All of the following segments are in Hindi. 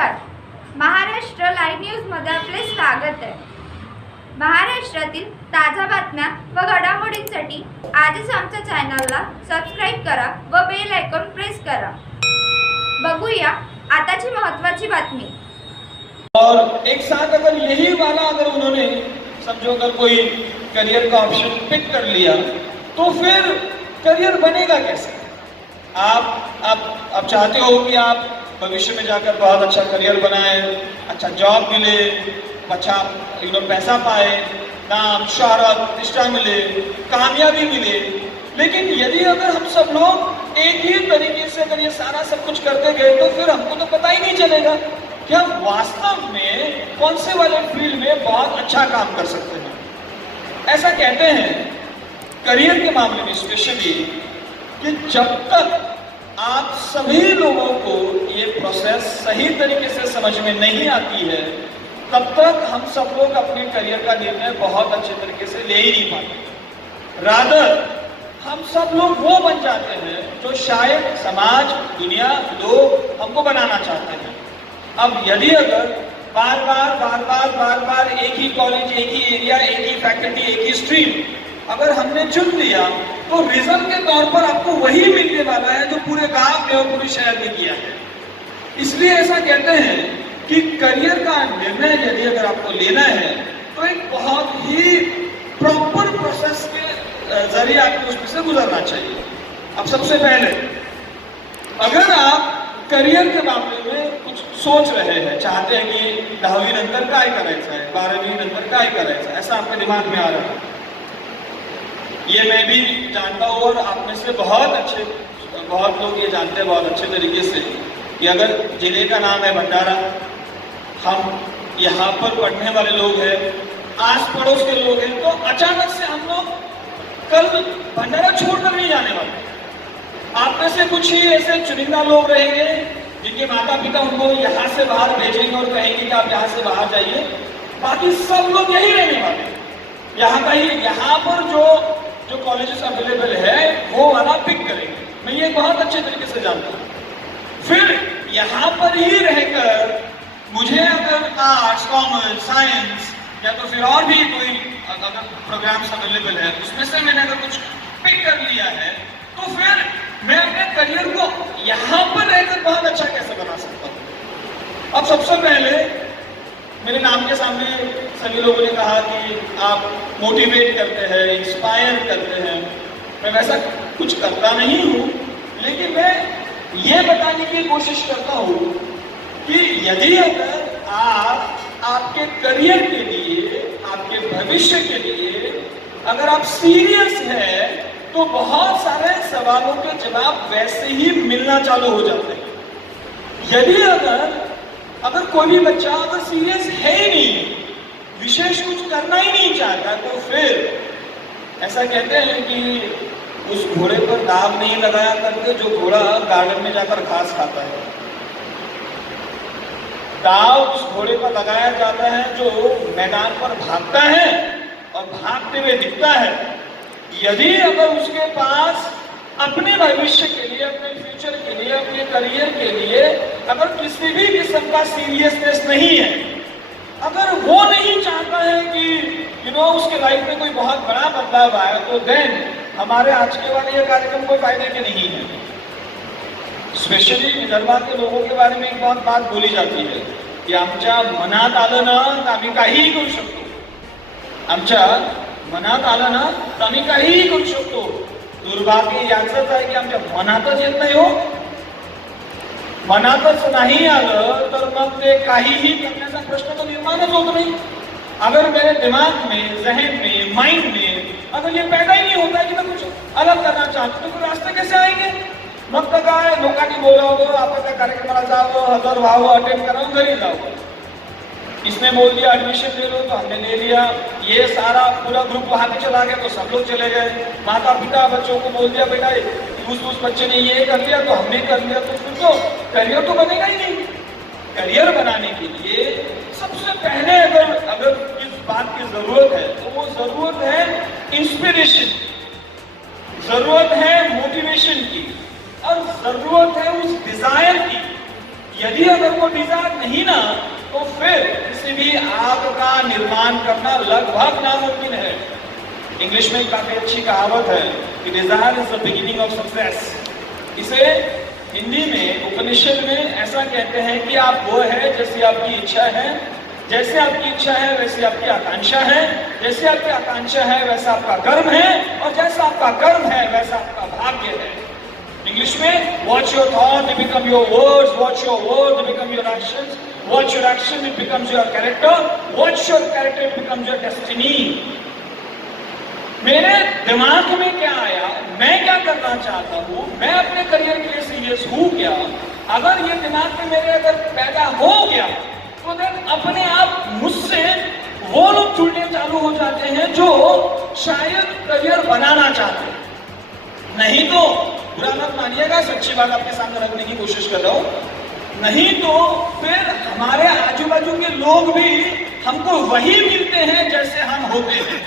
नमस्कार. महाराष्ट्र लाईव्ह न्यूजमध्ये आपले स्वागत आहे. महाराष्ट्रातील ताज्या बातम्या व घडामोडींसाठी आजच आमच्या चॅनलला सबस्क्राईब करा व बेल आयकॉन प्रेस करा. बघूया आताची महत्त्वाची बातमी. और एक साथ अगर यही वाला अगर उन्होंने समझो अगर कोई करियर का ऑप्शन पिक कर लिया तो फिर करियर बनेगा कैसे? आप चाहते हो कि आप भविष्य में जाकर बहुत अच्छा करियर बनाए, अच्छा जॉब मिले, अच्छा पैसा पाए, नाम शोहरत प्रतिष्ठा मिले, कामयाबी मिले. लेकिन यदि अगर हम सब लोग एक ही तरीके से अगर ये सारा सब कुछ करते गए तो फिर हमको तो पता ही नहीं चलेगा कि हम वास्तव में कौन से वाले फील्ड में बहुत अच्छा काम कर सकते हैं. ऐसा कहते हैं करियर के मामले में स्पेशली कि जब तक आप सभी लोगों को ये प्रोसेस सही तरीके से समझ में नहीं आती है तब तक हम सब लोग अपने करियर का निर्णय बहुत अच्छे तरीके से ले ही नहीं पाते. रादर हम सब लोग वो बन जाते हैं जो शायद समाज, दुनिया, लोग हमको बनाना चाहते हैं. अब यदि अगर बार बार एक ही कॉलेज, एक ही एरिया, एक ही फैकल्टी, एक ही स्ट्रीम अगर हमने चुन लिया तो रिजल्ट के तौर पर आपको वही मिलने वाला है जो पूरे गांव में और पूरे शहर में किया है. इसलिए ऐसा कहते हैं कि करियर का निर्णय यदि अगर आपको लेना है तो एक बहुत ही प्रॉपर प्रोसेस के जरिए आपको उसमें से गुजरना चाहिए. अब सबसे पहले अगर आप करियर के मामले में कुछ सोच रहे हैं, चाहते हैं कि 10वी नंतर काय करायचं आहे, 12वी नंतर काय करायचं आहे, ऐसा आपके दिमाग में आ रहा है. ये मैं भी जानता हूँ और आप में से बहुत लोग ये जानते हैं बहुत अच्छे तरीके से कि अगर जिले का नाम है भंडारा, हम यहाँ पर पढ़ने वाले लोग हैं, आस पड़ोस के लोग हैं, तो अचानक से हम लोग कल भंडारा छोड़कर नहीं जाने वाले. आप में से कुछ ही ऐसे चुनिंदा लोग रहेंगे जिनके माता पिता उनको यहाँ से बाहर भेजेंगे और कहेंगे कि आप यहाँ से बाहर जाइए. बाकी सब लोग यही रहने वाले. यहाँ पर जो कॉलेजेस अवेलेबल है वो वाला पिक करेंगे. मैं ये बहुत अच्छे तरीके से जानता हूँ. फिर यहाँ पर ही रहकर मुझे अगर आर्ट्स, कॉमर्स, साइंस या तो फिर और भी कोई अगर प्रोग्राम्स अवेलेबल है उसमें से मैंने अगर कुछ पिक कर लिया है तो फिर मैं अपने करियर को यहाँ पर रहकर बहुत अच्छा कैसे बना सकता हूँ. अब सबसे पहले मेरे नाम के सामने सभी लोगों ने कहा कि आप मोटिवेट करते हैं, इंस्पायर करते हैं. मैं वैसा कुछ करता नहीं हूँ, लेकिन मैं ये बताने की कोशिश करता हूँ कि यदि अगर आप आपके करियर के लिए, आपके भविष्य के लिए अगर आप सीरियस हैं तो बहुत सारे सवालों के जवाब वैसे ही मिलना चालू हो जाते हैं. यदि अगर कोई भी बच्चा अगर सीरियस है ही नहीं, विशेष कुछ करना ही नहीं चाहता, तो फिर ऐसा कहते हैं कि उस घोड़े पर दाव नहीं लगाया करते जो घोड़ा गार्डन में जाकर घास खाता है. दाव उस घोड़े पर लगाया जाता है जो मैदान पर भागता है और भागते हुए दिखता है. यदि अगर उसके पास अपने भविष्य के लिए, अपने फ्यूचर के लिए, अपने करियर के लिए अगर किसी भी किस्म का सीरियसनेस नहीं है, अगर वो नहीं चाहता है कि उसके लाइफ में कोई बहुत बड़ा बदलाव आए, तो देन हमारे आज के वाले ये कार्यक्रम कोई फायदे के नहीं है. स्पेशली विदर्भात के लोगों के बारे में एक बहुत बात बोली जाती है की आमच्या मनात आलं ना तर आम्ही काहीही करू शकतो. आमच्या मनात आलं ना तर आम्ही काहीही करू शकतो. दुर्भाग्य याचंच आहे की आमच्या मनातच येत नाही. हो, मनातच नाही आलं तर मग ते काहीही करण्याचा प्रश्न तो निर्माणच होत नाही. अगर मेरे दिमाग में, जहन में, माइंड में अगर ये पैदा ही नहीं होता कि मैं कुछ अलग करना चाहता तो फिर रास्ते कैसे आएंगे? मग तर काय, लोकांनी बोलावं, आपण त्या कार्यक्रमाला जावं, हजर व्हावं, अटेंड करावं, घरी जावं. इसने बोल दिया एडमिशन ले लो तो हमने ले लिया. ये सारा पूरा ग्रुप वहां पे चला गया तो सब लोग चले गए. माता पिता बच्चों को बोल दिया बेटा उस बच्चे ने ये कर लिया तो हमने कर लिया, तो फिर तो करियर तो बनेगा ही नहीं. करियर बनाने के लिए सबसे पहले अगर इस बात की जरूरत है तो वो जरूरत है इंस्पिरेशन, जरूरत है मोटिवेशन की और जरूरत है उस डिजायर की यदि अगर वो डिजायर नहीं ना, तो फिर किसी भी आग का निर्माण करना लगभग नामुमकिन है। इंग्लिश में काफी अच्छी कहावत है कि desire is the beginning of success. इसे हिंदी में उपनिषद में ऐसा कहते हैं कि आप वो है जैसी आपकी इच्छा है, जैसे आपकी इच्छा है वैसी आपकी आकांक्षा है, जैसे आपकी आकांक्षा है वैसा आपका कर्म है, और जैसा आपका कर्म है वैसा आपका भाग्य है। इंग्लिश में watch your thought they become your words, watch your word they become your actions, watch your action it becomes your character, watch your character it becomes your destiny. मेरे दिमाग में क्या आया, मैं क्या करना चाहता हूँ, मैं अपने करियर के लिए सीरियस हूँ क्या, अगर ये दिमाग में मेरे अगर पैदा हो गया तो देन अपने आप मुझसे वो लोग जुड़ने चालू हो जाते हैं जो शायद करियर बनाना चाहते हैं। नहीं तो बुरा मत मानिएगा, सच्ची बात आपके सामने रखने की कोशिश कर रहा हूं। नहीं तो फिर हमारे आजू बाजू के लोग भी हमको वही मिलते हैं जैसे हम होते हैं।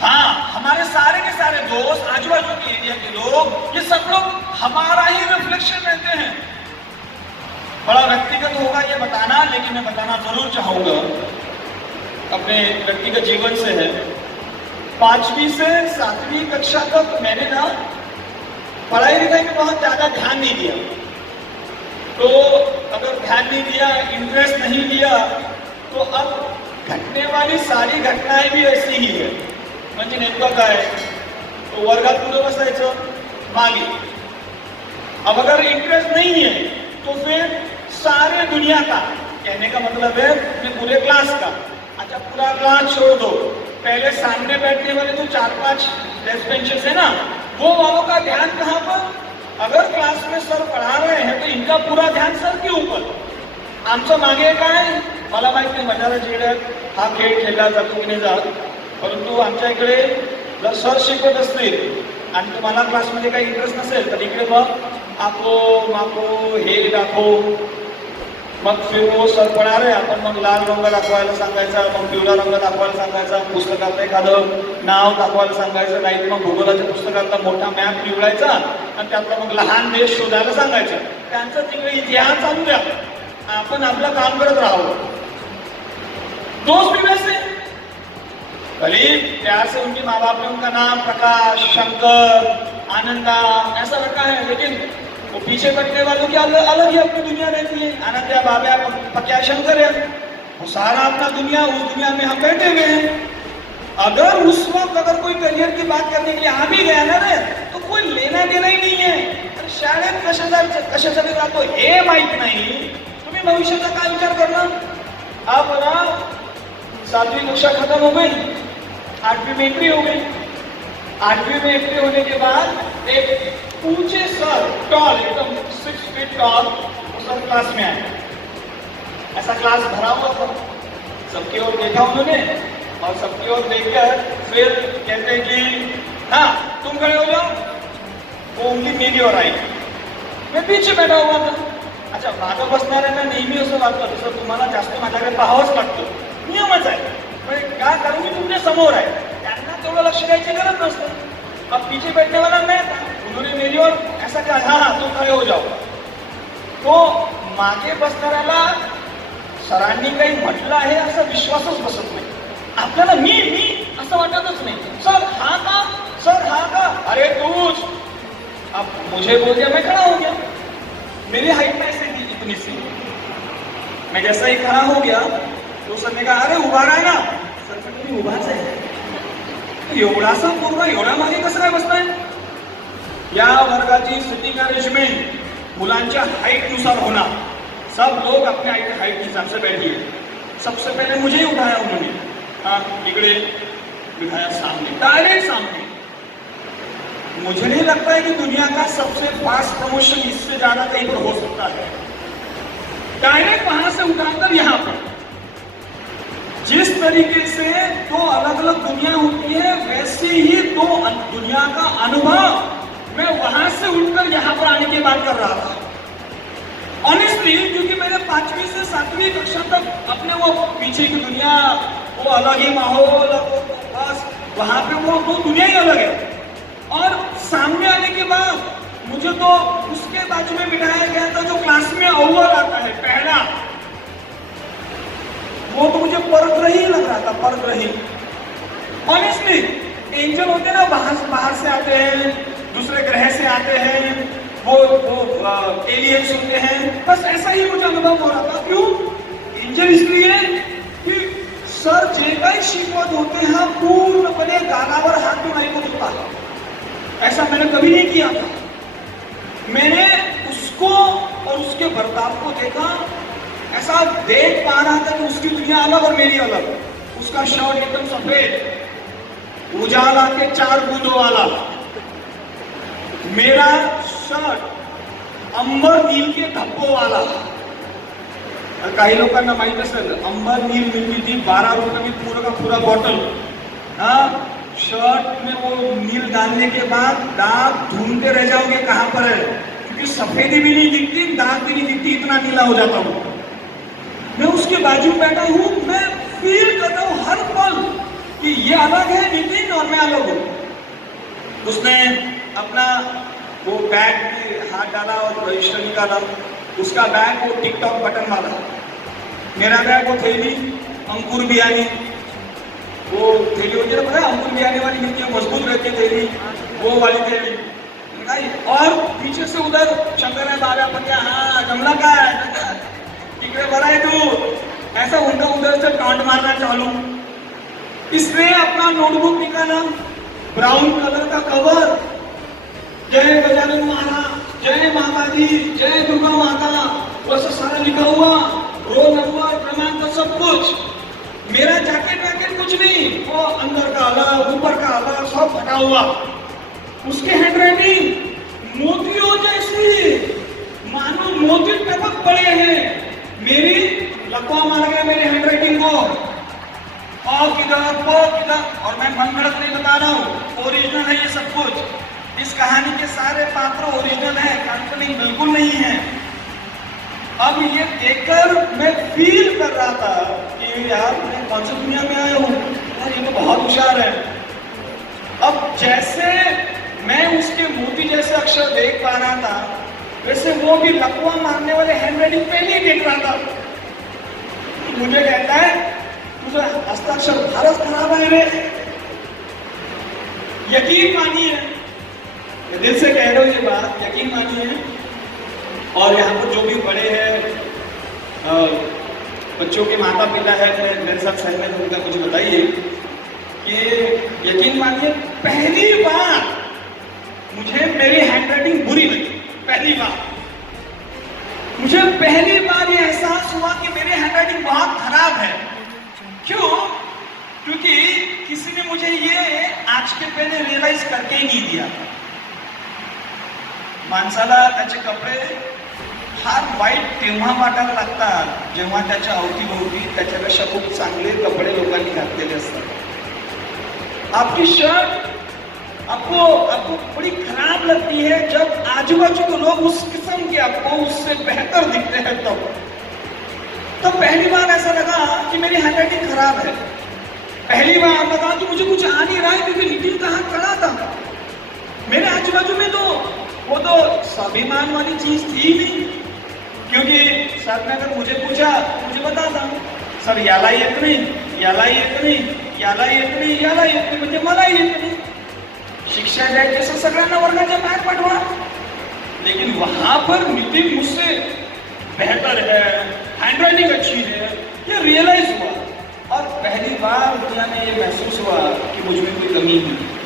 हाँ, हमारे सारे के सारे दोस्त, आजू बाजू के एरिया के लोग, ये सब लोग हमारा ही रिफ्लेक्शन रहते हैं। बड़ा व्यक्तिगत होगा ये बताना, लेकिन मैं बताना जरूर चाहूंगा, अपने व्यक्तिगत जीवन से है। 5वीं से 7वीं कक्षा तक मैंने ना पढ़ाई लिखाई में बहुत ज्यादा ध्यान नहीं दिया। तो अगर ध्यान नहीं दिया, इंटरेस्ट नहीं लिया, तो अब घटने वाली सारी घटनाएं भी ऐसी ही है। म्हणजे नेमकं काय, तो वर्गात पुढे बसायचं मागे। अब अगर इंटरेस्ट नहीं है तो फिर सारे दुनिया का, कहने का मतलब है कि पूरे क्लास का, अच्छा पूरा क्लास छोड़ दो, पहले सामने बैठने वाले जो 4-5 डेस्क बेंचेस है ना, वो वालों का ध्यान कहाँ पर? अगर क्लास में सर पढ़ा रहे हैं तो इनका पूरा ध्यान सर के ऊपर, आमचं मागे काय, मला माहित नाही मजाला जिल्ह्यात हा खेळ खेळला जातो की नाही जात, परंतु आमच्या इकडे जर सर शिकवत असतील आणि तुम्हाला क्लासमध्ये काही इंटरेस्ट नसेल तर इकडे मग आपो मापो हे दाखव, मग फिर वो सर पढ़ा रहे, आपण मग लाल रंग दाखवायला सांगायचा, मग पिवळा रंग दाखवायला सांगायचा, पुस्तकातलं एखादं नाव दाखवायला सांगायचं, नाही मग भूगोलाच्या पुस्तकातला मोठा मॅप निवडायचा आणि त्यातला मग लहान देश शोधायला सांगायचा। त्यांचं तिकडे इतिहास चालू द्या, आपण आपलं काम करत राहावं। दोस्त भी वैसे करीब प्यार से उनके माँ बाप ने उनका नाम प्रकाश, शंकर, आनंदा ऐसा रखा है, लेकिन वो पीछे बैठने वालों की अलग ही अपनी दुनिया रहती है। आनंदा बाबा पक्या शंकर है, वो सारा अपना दुनिया, उस दुनिया में हम बैठे हुए हैं। अगर उस वक्त अगर कोई करियर की बात करने के लिए आ भी गया ना रे, तो कोई लेना देना ही नहीं है। शाळेत कशासाठी जातो हे माहित नाही, तुम्ही भविष्याचा काय विचार करणार। आप ना 7वीं कक्षा खत्म हो गई, 8वीं में एंट्री हो गई। 8वीं में एंट्री होने के बाद एक ऊंचे सर, टॉल, एकदम 6 फीट टॉल, सर क्लास में आए। ऐसा क्लास भरा हुआ था, सबकी ओर देखा उन्होंने और सबकी ओर देखकर फिर कहते हैं कि हाँ तुम खड़े हो जाओ। वो उंगली मेरी ओर आई, मैं पीछे बैठा हुआ था। अच्छा, मागं बसणाऱ्यांना नेहमी असं वाटतं तसं तुम्हाला जास्त माझ्याकडे पाहावंच लागतं, नियमच आहे, पण काय करू मी तुमच्या समोर आहे, त्यांना तेवढं लक्ष द्यायची गरज नसते। अब पीछे बैठने वाला मैं था, उन्होंने मेरी ओर ऐसा कहा, हाँ हाँ तुम खड़े हो जाओ। तो मागे बसणाऱ्याला सरांनी काही म्हटलं आहे असा विश्वासच बसत नाही, आपल्याला मी असं वाटतच नाही। सर हाँ का, सर हाँ का, अरे तूच। अब मुझे बोल दिया, मैं खड़ा हो गया। मेरी हाइट में ऐसे थी इतनी सी, मैं जैसा ही खड़ा हो गया तो सर ने कहा, अरे उभा रहा ना। सर का तुम्ही उभाच आहे, एवढासा पूर्ण एवढा मागे कसं काय बसताय। या वर्गाची सिटिंग अरेंजमेंट मुलांच्या हाइट नुसार होना, सब लोग अपने हाइट के हिसाब से बैठिए। सबसे पहले मुझे ही उठाया उन्होंने, हाँ इकड़े बिठाया सामने, डायरेक्ट सामने। मुझे नहीं लगता है कि दुनिया का सबसे फास्ट प्रमोशन इससे ज्यादा कहीं पर हो सकता है। डायरेक्ट वहां से उठाकर यहाँ पर, जिस तरीके से दो अलग अलग दुनिया होती है वैसे ही दो दुनिया का अनुभव मैं वहां से उठकर यहाँ पर आने की बात कर रहा था। ऑनेस्टली, क्योंकि मैंने 5वीं से 7वीं कक्षा तक अपने वो पीछे की दुनिया, वो अलग ही माहौल, बस वहां पे वो दुनिया ही अलग है। और सामने आने के बाद मुझे तो उसके बाजू में बिठाया गया था जो क्लास में अव्वल आता है, पहला। वो तो मुझे परग्रही लग रहा था, परग्रही। ऑनेस्टली, एंजल होते ना, बाहर से आते हैं, दूसरे ग्रह से आते हैं, वो एलियंस होते हैं, बस ऐसा ही मुझे अनुभव हो रहा था। क्यों? एंजल इसलिए की सर जे काही शिकवत होते हैं पूर्णपणे गालावर हात देऊन ऐकत होता। ऐसा मैंने कभी नहीं किया था। मैंने उसको और उसके बर्ताव को देखा, ऐसा देख पा रहा था कि उसकी दुनिया अलग और मेरी अलग। उसका शर्ट एकदम सफेद उजाला के 4 बूंदों वाला, मेरा शर्ट अंबर नील के धब्बों वाला। काही लोकांना माहित असेल, अंबर नील मिलती थी 12 रुपए की पूरा का पूरा बॉटल। हाँ, शर्ट में वो नील डालने के बाद दाग ढूंढते रह जाओगे कहां पर है, क्योंकि सफेदी भी नहीं दिखती, दाग भी नहीं दिखती, इतना नीला हो जाता हूं मैं। उसके बाजू में बैठा हूं, मैं फील करता हूं हर पल कि ये अलग है नितिन और मैं अलग हूं। उसने अपना वो बैग में हाथ डाला और रजिस्टर निकाला। उसका बैग वो टिकटॉक बटन वाला, मेरा बैग वो थैली अंकुर बियानी, वो थैली होती है ना, अंकुर बियानी वाली मिलती है, मजबूत रहती है थैली, वो वाली थैली। और पीछे से उधर शंकर है बाबा पत्या, हाँ जमला का है, टिकड़े भरा है तू, ऐसा उनका उधर से टांट मारना चालू। इसने अपना नोटबुक निकाला, ब्राउन कलर का कवर, जय गजानन महाराज, जय माताजी, जय दुर्गा माता, वैसा सारा लिखा हुआ, रोल नंबर, क्रमांक, सब कुछ। मेरा जैकेट वैकेट कुछ नहीं, वो अंदर का अलग, ऊपर का अलग, सब फटा हुआ। उसके हैंडराइटिंग मोतियों जैसी, मानो मोती टपक पड़े हैं। मेरी लकवा मार गया मेरी हैंडराइटिंग को, और किधर, और मैं मनगढ़ंत नहीं बता रहा हूँ, ओरिजिनल है ये सब कुछ। इस कहानी के सारे पात्र ओरिजिनल है, काल्पनिक बिल्कुल नहीं है। अब ये देखकर मैं फील कर रहा था कि यार मैं कौन सी दुनिया में आया हूँ, यार ये तो बहुत होशियार है। अब जैसे मैं उसके मोती जैसे अक्षर देख पा रहा था, वैसे वो भी लकवा मारने वाले हैंडराइटिंग पहले ही देख रहा था। मुझे कहता है तुझे हस्ताक्षर भारत खराब है रे, यकीन मानिए, मैं दिल से कह रहा हूँ ये बात, यकीन मानिए। और यहाँ पर जो भी बड़े हैं, बच्चों के माता पिता है, मेरे साथ सहमत होकर मुझे बताइए कि यकीन मानिए पहली बार मुझे मेरी हैंडराइटिंग बुरी लगी। पहली बार मुझे पहली बार ये एहसास हुआ कि मेरी हैंडराइटिंग बहुत खराब है। क्यों? क्योंकि किसी ने मुझे ये आज के पहले रियलाइज करके ही नहीं दिया। माणसाला त्याचे कपडे फार वाईट तेव्हा वाटायला लागतात जेव्हा त्याच्या अवतीभोवती त्याच्यापेक्षा खूप चांगले कपडे लोकांनी घातलेले असतात। आपकी शर्ट आपको बड़ी खराब लगती है जब आजू बाजू के लोग उस किस्म के आपको उससे बेहतर दिखते हैं। तो पहली बार ऐसा लगा कि मेरी हैंडराइटिंग खराब है। पहली बार लगा कि मुझे कुछ आ नहीं रहा है, क्योंकि नितिन कहाँ खड़ा था मेरे आजू बाजू में, तो वो तो स्वाभिमान वाली चीज थी नहीं। क्योंकि सर ने अगर मुझे पूछा मुझे बताता सर याला येत नाही, याला येत नाही, याला येत नाही, याला येत नाही, म्हणजे मला येत नाही। शिक्षा द्यायची असं सगळ्यांना वर्गाच्या बाहेर पाठवा। लेकिन वहां पर नितिन मुझसे बेहतर है, हैंडराइटिंग अच्छी है, ये रियलाइज हुआ। और पहली बार दुनिया में ये महसूस हुआ कि मुझ में कोई कमी नहीं।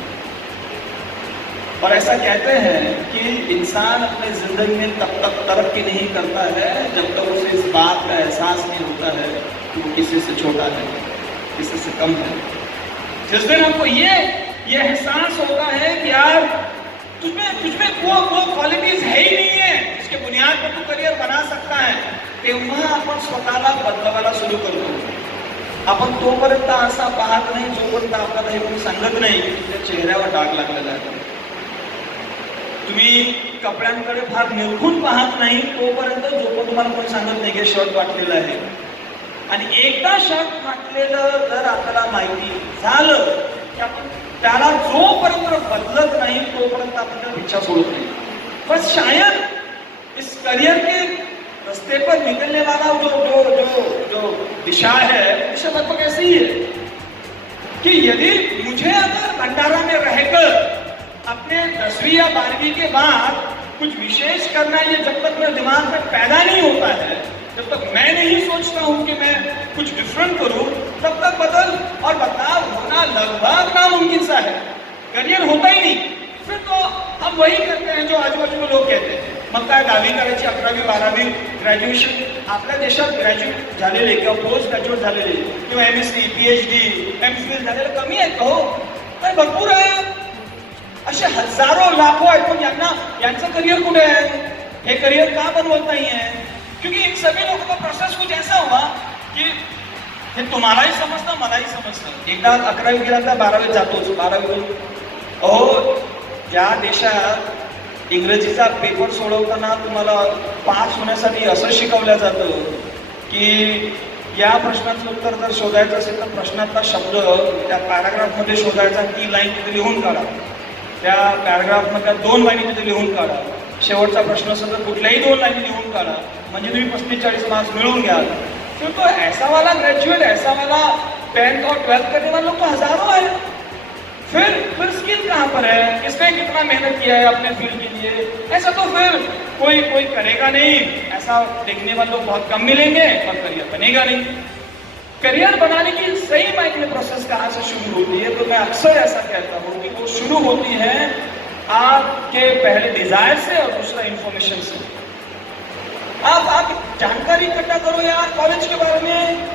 और ऐसा कहते हैं कि इंसान अपने जिंदगी में तब तक तरक्की नहीं करता है जब तक उसे इस बात का एहसास नहीं होता है कि वो किसी से छोटा है, किसी से कम है। जिस दिन आपको ये एहसास होता है कि यार तुझमें वो क्वालिटीज है ही नहीं है जिसके बुनियाद पर तू करियर बना सकता है, तेव्हा आपण स्वतःला बदलवायला सुरू करतो। आपण तोपर्यंत असा पाहत नाही जोपर्यंत आपल्याला हे कोणी सांगत नाही त्या चेहऱ्यावर डाग लागलेला आहे। तुम्ही कपड्यांकडे फार निरखून पाहत नाही तोपर्यंत जोपर्यंत तुम्हाला कोणी सांगत नाही की शर्ट वाटलेला आहे। आणि एकदा शर्ट वाटलेलं जर आपल्याला माहिती झालं की आपण त्याला जोपर्यंत बदलत नाही तोपर्यंत आपण त्याला इच्छा सोडत नाही। बस शायद इस करियर के रास्ते पर निकलने वाला जो जो जो जो दिशा है, दिशा लगभग ऐसी ही है कि यदि मुझे अगर भंडारा में रहकर अपने 10वीं या 12वीं के बाद कुछ विशेष करना है, ये जब तक मेरे दिमाग में पैदा नहीं होता है, जब तक मैं नहीं सोचता हूं कि मैं कुछ डिफरेंट करूं, तब तक बदल और बदलाव होना लगभग नामुमकिन सा है। करियर होता ही नहीं। फिर तो हम वही करते हैं जो आजूबाजू में लोग कहते हैं, मग काय 10वी करायची, 11वी 12वी ग्रॅज्युएशन. आपल्या देशात ग्रॅज्युएट झालेले किंवा पोस्ट ग्रॅज्युएट झालेले किंवा MSc PhD MPhil झालेले कमी आहेत का हो? काय भरपूर आहे. असे हजारो लाखो आहेत, पण यांचं करियर कुठे आहे? हे करियर का बनवत नाही है? क्योंकि इन सभी लोगों का प्रोसेस कुछ ऐसा हुआ कि हे तुम्हालाही समजतं मलाही समजतं. एकदा 11वी गेल्यानंतर 12वीत जातोच. 12वी अहो, ज्या देशात इंग्रजीचा पेपर सोडवताना तुम्हाला पास होण्यासाठी असं शिकवलं जातं की या प्रश्नाचं उत्तर जर शोधायचं असेल तर प्रश्नातला शब्द त्या पॅराग्राफमध्ये शोधायचा, ती लाईन तिथे लिहून काढा. त्या पॅराग्राफमधल्या 2 लाईनी तिथे लिहून काढा. शेवटचा प्रश्न असेल तर कुठल्याही 2 लाईनी लिहून काढा, म्हणजे तुम्ही 35-40 मार्क्स मिळवून घ्याल. तो ऐसा वाला ग्रेजुएट, ऐसा वाला 10th और 12th करने वाले लोग तो हजारों है. फिर स्किल कहाँ पर है? किसने कितना मेहनत किया है अपने फील्ड के लिए? ऐसा तो फिर कोई करेगा नहीं. ऐसा देखने वाले लोग बहुत कम मिलेंगे और करियर बनेगा नहीं. करियर बनाने की सही मायने में प्रोसेस कहाँ से शुरू होती है? तो मैं अक्सर ऐसा कहता हूँ कि वो शुरू होती है आपके पहले डिजायर से और दूसरा इंफॉर्मेशन से. आप जानकारी इकट्ठा करो यार कॉलेज के बारे में,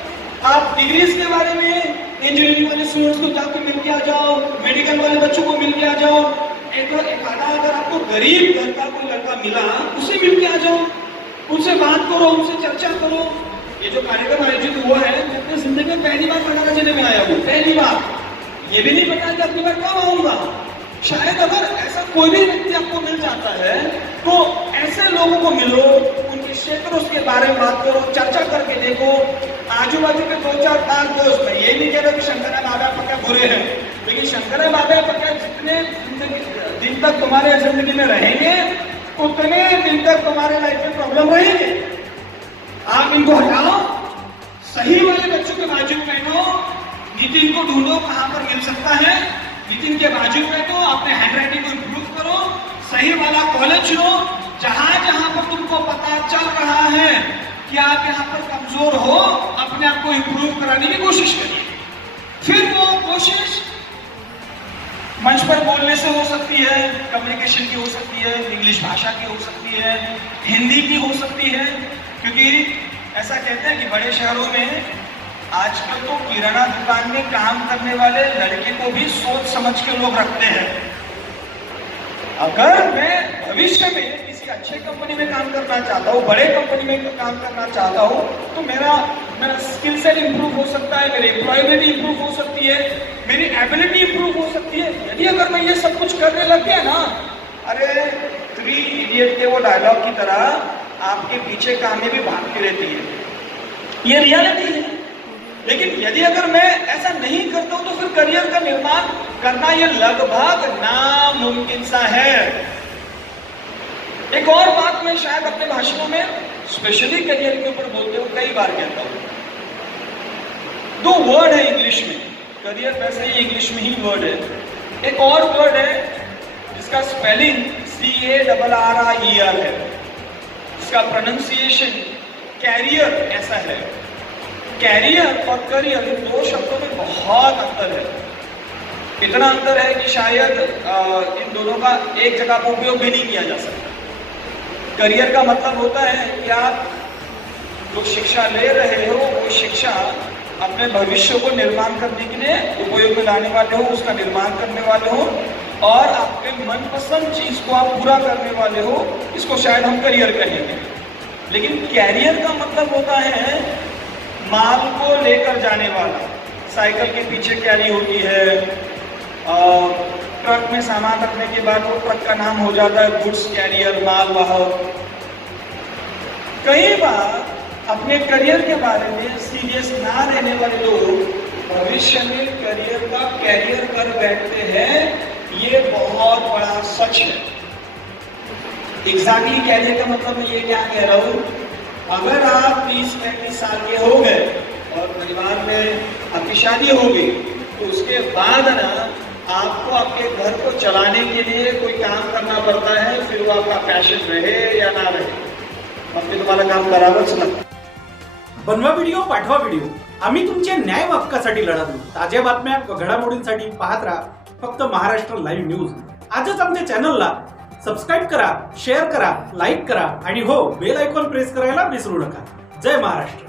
आप डिग्रीज के बारे में, इंजीनियरिंग वाले स्टूडेंट्स को जाकर मिल के आ जाओ, मेडिकल वाले बच्चों को मिल के आ जाओ. एकादा अगर आपको गरीब घर का कोई लड़का मिला, उसे मिल के आ जाओ, उनसे बात करो, उनसे चर्चा करो. ये जो कार्यक्रम आयोजित हुआ है, मैं अपनी जिंदगी में पहली बार भंडारा जिले में आया हूँ, पहली बार. ये भी नहीं पता कि अगली बार कब आऊंगा. शायद अगर ऐसा कोई भी व्यक्ति आपको मिल जाता है तो ऐसे लोगों को मिलो, उनके क्षेत्र उसके बारे में बात करो, चर्चा करके देखो. आजू बाजू के 2-4-5 दोस्त, मैं ये नहीं कह रहा कि शंकरा बाबा पक्का बुरे हैं, लेकिन शंकरा बाबा पक्का जितने दिन तक तुम्हारे जिंदगी में रहेंगे उतने दिन तक तुम्हारे लाइफ में प्रॉब्लम रहेंगे. आप इनको हटाओ, सही वाले बच्चों के बाजू में बैठो. नितिन को ढूंढो कहां पर मिल सकता है, नितिन के बाजू में तो अपने हैंडराइटिंग को इम्प्रूव करो. सही वाला कॉलेज चुनो, जहां जहां पर तुमको पता चल रहा है कि आप यहाँ पर कमजोर हो, अपने आप को इम्प्रूव कराने की कोशिश करिए. फिर वो कोशिश मंच पर बोलने से हो सकती है, कम्युनिकेशन की हो सकती है, इंग्लिश भाषा की हो सकती है, हिंदी की हो सकती है. क्योंकि ऐसा कहते हैं कि बड़े शहरों में आजकल तो किराना दुकान में काम करने वाले लड़के को भी सोच समझ के लोग रखते हैं. अगर मैं भविष्य में किसी अच्छे कंपनी में काम करना चाहता हूँ, बड़े कंपनी में काम करना चाहता हूँ, तो मेरा स्किल सेट इंप्रूव हो सकता है, मेरी एम्प्लॉयबिलिटी इंप्रूव हो सकती है, मेरी एबिलिटी इंप्रूव हो सकती है. यदि अगर मैं ये सब कुछ करने लग गया ना, अरे 3 इडियट के वो डायलॉग की तरह आपके पीछे कामयाबी भी भागती रहती है. ये रियलिटी है. लेकिन यदि अगर मैं ऐसा नहीं करता हूं तो फिर करियर का निर्माण करना यह लगभग नामुमकिन सा है. एक और बात मैं शायद अपने भाषणों में स्पेशली करियर के ऊपर बोलते हुए कई बार कहता हूं. 2 वर्ड है इंग्लिश में, करियर वैसे ही इंग्लिश में ही वर्ड है. एक और वर्ड है जिसका स्पेलिंग CARRIER है, इसका प्रोनाउंसिएशन कैरियर ऐसा है. कैरियर और करियर इन 2 शब्दों में बहुत अंतर है. इतना अंतर है कि शायद इन दोनों का एक जगह पर उपयोग भी नहीं किया जा सकता. करियर का मतलब होता है कि आप जो शिक्षा ले रहे हो वो शिक्षा अपने भविष्य को निर्माण करने के लिए उपयोग में लाने वाले हो, उसका निर्माण करने वाले हो और आपके मनपसंद चीज को आप पूरा करने वाले हो. इसको शायद हम करियर कहेंगे. लेकिन कैरियर का मतलब होता है माल को लेकर जाने वाला. साइकिल के पीछे कैरी होती है, ट्रक में सामान रखने के बाद वो ट्रक का नाम हो जाता है गुड्स कैरियर, माल वाहक. कई बार अपने करियर के बारे में सीरियस ना रहने वाले लोग भविष्य में करियर का कैरियर कर बैठते हैं. ये बहुत बड़ा सच है. एग्जैक्टली कहने का मतलब मैं ये क्या कह रहा हूँ, अगर आप 30-35 साल के हो गए और परिवार में आपकी शादी हो गई, तो उसके बाद ना आपको आपके घर को चलाने के लिए कोई काम करना पड़ता है, फिर वो आपका पैशन रहे या ना रहे, आपने तुम्हाला काम करावंच लागतं. बनवा व्हिडिओ, पाठवा व्हिडिओ. आम्ही तुमच्या न्याय हक्कासाठी लढतो. ताज्या बातम्या व घडामोडींसाठी पाहत राहा फक्त महाराष्ट्र लाईव्ह न्यूज. आजच आमच्या चॅनलला सबस्क्राईब करा, शेअर करा, लाईक करा आणि हो, बेल आयकॉन प्रेस करायला विसरू नका. जय महाराष्ट्र.